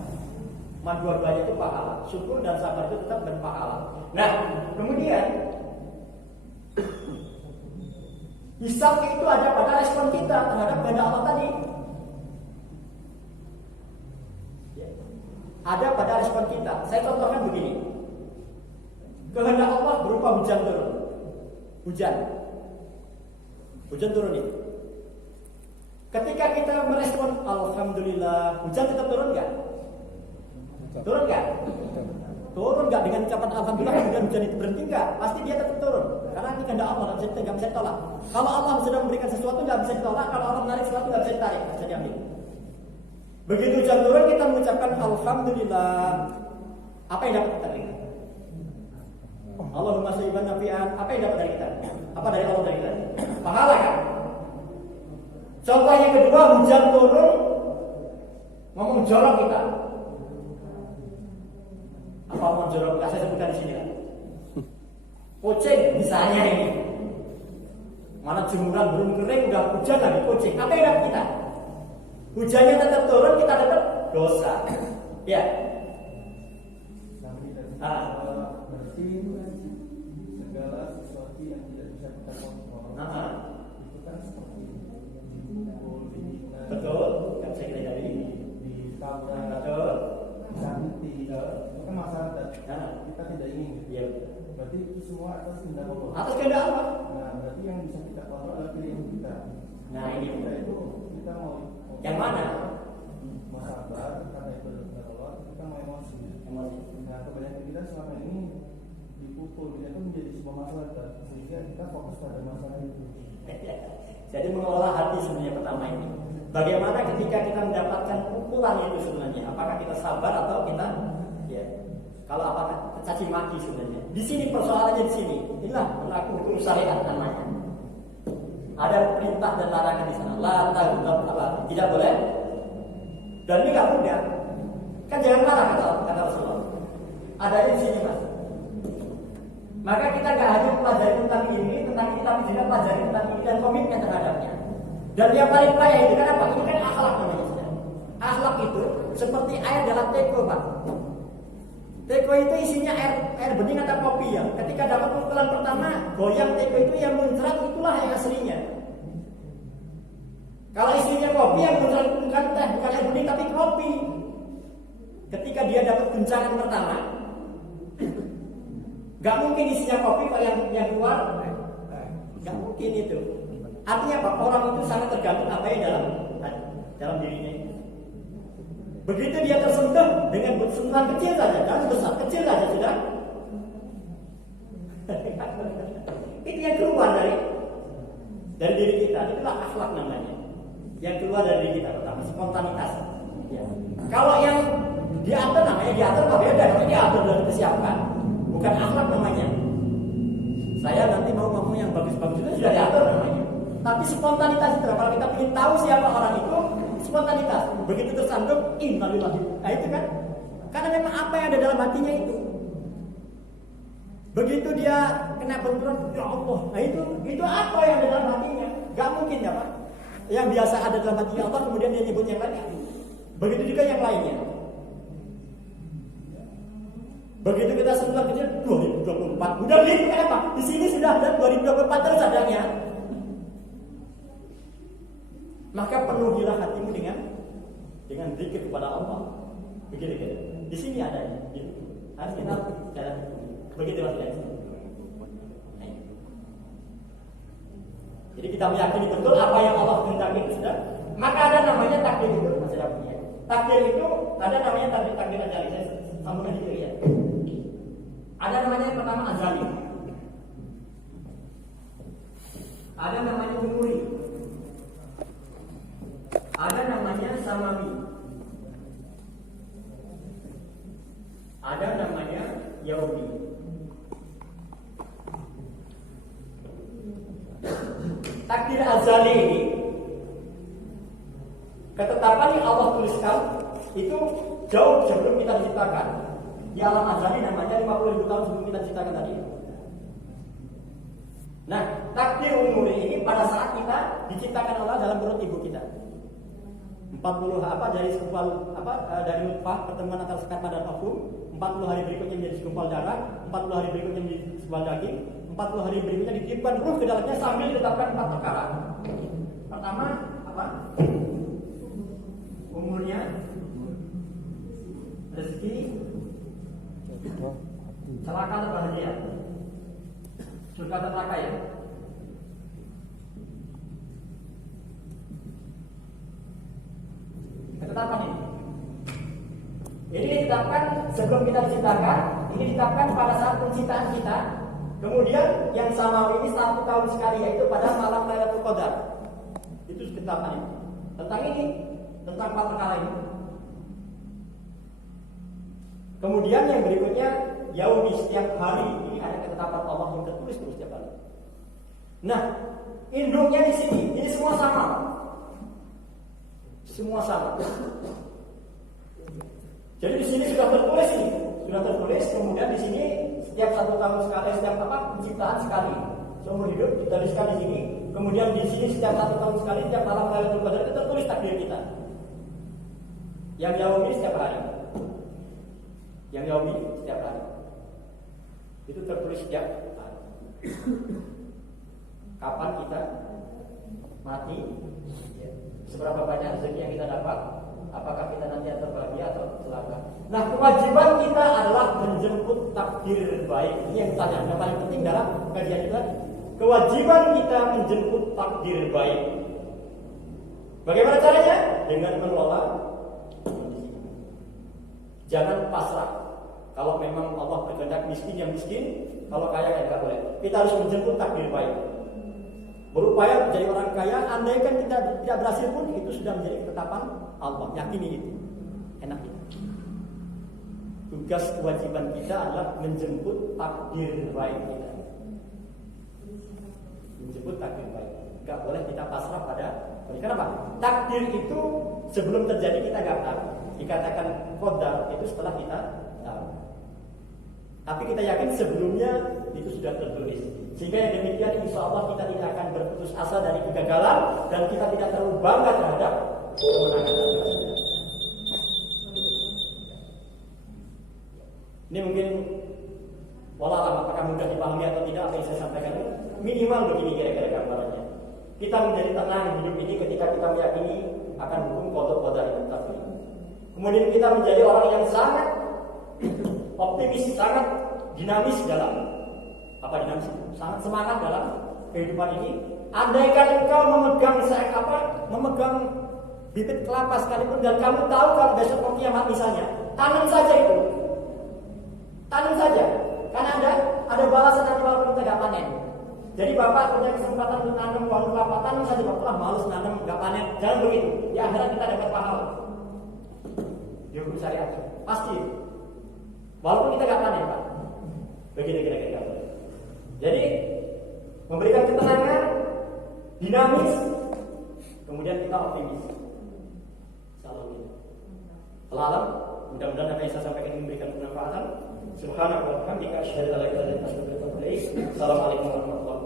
Dua-duanya itu pahala. Syukur dan sabar itu tetap berpahala. Nah, kemudian hisab itu ada pada respon kita terhadap kehendak Allah tadi. Ada pada respon kita. Saya contohkan begini. Kehendak Allah berupa hujan turun. Hujan turun itu. Ketika kita merespon alhamdulillah, hujan tetap turun enggak? Turun enggak? Turun enggak dengan ucapan alhamdulillah kemudian hujan itu berhenti enggak? Pasti dia tetap turun. Karena ini kehendak Allah, enggak bisa ditolak. Kalau Allah sudah memberikan sesuatu enggak bisa ditolak, kalau Allah menarik sesuatu enggak bisa ditarik, bisa diambil. Begitu hujan turun kita mengucapkan alhamdulillah. Apa yang dapat kita dari kita? Allahumma sayyiban nafi'an. Apa yang dapat dari kita? Apa dari Allah dari kita? Pahala kan? Contoh yang kedua, hujan turun ngomong jorok kita. Apa mau jorok? Nggak saya sebutkan di sini kan. Kucing misalnya ini. Mana jemuran belum kering udah hujan lagi kucing. Apa yang dapat kita? Hujannya tetap turun, kita tetap dosa. Ya. Berarti segala sesuatu yang tidak bisa kita kontrol itu kan seperti betul, yang saya kira dari ditabrak, betul, disakiti, itu kan masalah kita tidak ingin. Iya. Berarti itu semua atas kehendak Allah. Atas kehendak Allah. Nah, berarti yang bisa kita kontrol adalah pilihan kita. Nah, ini kita itu kita mau yang mana? Mau sabar karena itu adalah kehendak Allah. Kita mau emosi. Emosi. Nah, kebanyakan kita selama ini dipukul, itu menjadi sebuah masalah sehingga kita fokus pada masalah itu. Jadi mengelola hati sebenarnya pertama ini. Bagaimana ketika kita mendapatkan pukulan itu sebenarnya? Apakah kita sabar atau kita ya? Kalau apakah caci maki sebenarnya? Di sini persoalannya di sini. Inilah berlaku hukum syariat namanya. Ada perintah dan larangan di sana. La taghdab apa? Tidak boleh. Dan ini nggak mudah. Kan jangan marah kata Rasulullah. Ada di sini mas. Maka kita nggak hanya pelajari tentang ini, tapi juga pelajari tentang ini dan komitmen terhadapnya. Dan yang paling payah itu kan apa? Ini kan akhlak namanya. Akhlak itu seperti air dalam teko, Pak. Teko itu isinya air bening atau kopi ya. Ketika dapat pukulan pertama, goyang teko itu yang muncrat itulah yang aslinya. Kalau isinya kopi yang muncrat bukan teh, bukan air bening tapi kopi. Ketika dia dapat guncangan pertama, gak mungkin isinya kopi kalau yang keluar, gak mungkin itu. Artinya apa? Orang itu sangat tergantung apa yang dalam dirinya. Begitu dia tersentuh dengan sentuhan kecil saja, jangan besar, kecil saja sudah. Itu yang keluar dari diri kita. Itulah akhlak namanya. Yang keluar dari diri kita pertama, spontanitas. Ya. Kalau yang diatur namanya diatur, beda namanya diatur dan disiapkan. Bukan akhlak namanya. Saya nanti mau ngomong yang bagus-bagus itu sudah diatur namanya. Tapi spontanitas itu, kalau kita ingin tahu siapa orang itu, spontanitas. Begitu tersandung, innalillahi. Nah itu kan, karena memang apa yang ada dalam hatinya itu. Begitu dia kena benturan, ya Allah. Nah itu apa yang ada dalam hatinya? Gak mungkin ya Pak. Yang biasa ada dalam hatinya Allah, kemudian dia nyebut yang lainnya. Begitu juga yang lainnya. Begitu kita sebentar kecil 2024, udah gitu kan apa? Di sini sudah ada 2024 terus adanya. Maka penuhilah hatimu dengan zikir kepada Allah. Begitu kan? Di sini adanya. Gitu. Harus kita jalan begitu mas guys. Jadi kita meyakini betul apa yang Allah kehendaki itu sudah. Maka ada namanya takdir itu masih ada punya. Takdir itu ada namanya takdir azali. Saya sambungkan itu ya. Ada namanya yang pertama azali. Ada namanya umuri. Ada namanya samawi. Ada namanya yaumi. Takdir azali ini ketetapan yang Allah tuliskan itu jauh sebelum kita diciptakan. Di alam azali namanya 50.000 tahun sebelum kita diciptakan tadi. Nah, takdir umuri ini pada saat kita diciptakan Allah dalam perut ibu kita. 40 dari segumpal dari nutfah pertemuan antara sperma dan ovum, 40 hari berikutnya menjadi segumpal darah, 40 hari berikutnya menjadi segumpal daging, 40 hari berikutnya ditiupkan ruh ke dalamnya sambil ditetapkan 4 perkara. Pertama apa? Umurnya, rezeki, celaka atau bahagia, surga atau neraka ya. Ketetapan ini. Ini ditetapkan sebelum kita diciptakan. Ini ditetapkan pada saat penciptaan kita. Kemudian yang samawi ini 1 tahun sekali, yaitu pada malam Lailatul Qadar. Itu ketetapan ini. Tentang ini, tentang 4 perkara ini. Kemudian yang berikutnya yaumi, setiap hari ini ada ketetapan Allah yang tertulis terus setiap hari. Nah, induknya di sini, ini semua sama. Semua sama. Jadi di sini sudah tertulis ini, kemudian di sini setiap 1 tahun sekali, setiap penciptaan sekali, seumur hidup dituliskan di sini. Kemudian di sini setiap 1 tahun sekali, setiap malam Lailatul Qadar itu tertulis takdir kita. Yang yaumi setiap hari. Yang yaumi setiap hari. Itu tertulis setiap hari. Kapan kita mati? Seberapa banyak rezeki yang kita dapat? Apakah kita nanti akan bahagia atau celaka? Nah, kewajiban kita adalah menjemput takdir baik. Ini yang ditanya, yang paling penting dalam kajian kita. Kewajiban kita menjemput takdir baik. Bagaimana caranya? Dengan mengelola kondisi. Jangan pasrah. Kalau memang Allah berkehendak miskin yang miskin, kalau kaya ya nggak boleh. Kita harus menjemput takdir baik. Berupaya menjadi orang kaya, andaikan kita tidak berhasil pun itu sudah menjadi ketetapan Allah. Yakini itu. Enak itu. Tugas kewajiban kita adalah menjemput takdir baik kita. Menjemput takdir baik. Gak boleh kita pasrah pada. Kenapa? Takdir itu sebelum terjadi kita gak tahu. Dikatakan qadar itu setelah kita tahu. Tapi kita yakin sebelumnya itu sudah tertulis. Sehingga yang demikian insya Allah kita tidak akan berputus asa dari kegagalan dan kita tidak terlalu bangga terhadap kemenangan dan keberhasilan. Ini mungkin walau apakah mudah dipahami atau tidak apa yang saya sampaikan ini, minimal begini kira-kira gambarannya. Kita menjadi tenang hidup ini ketika kita meyakini akan hukum qada itu tadi. Kemudian kita menjadi orang yang sangat optimis, sangat dinamis dalam dinamis itu? Sangat semangat dalam kehidupan ini. Andaikan engkau memegang bibit kelapa sekalipun dan kamu tahu kalau besok mau kiamat misalnya, tanam saja itu. Tanam saja, karena ada balasan nanti walaupun kita gak panen. Jadi bapak punya kesempatan untuk nanam pohon kelapa, tanam saja. Bapak malas nanam gak panen, jangan begitu. Di akhirat kita dapat pahala. Di hukum syariat pasti. Walaupun kita gak panen, Pak. Begitu kira-kira. Jadi memberikan ketenangan, dinamis, kemudian kita optimis. Salam. Selamat. Mudah-mudahan apa yang saya sampaikan ini memberikan kemanfaatan. Subhanallah wa bihamdika asyhadu an la ilaha illa anta astaghfiruka wa atubu ilaik. Assalamualaikum warahmatullahi wabarakatuh.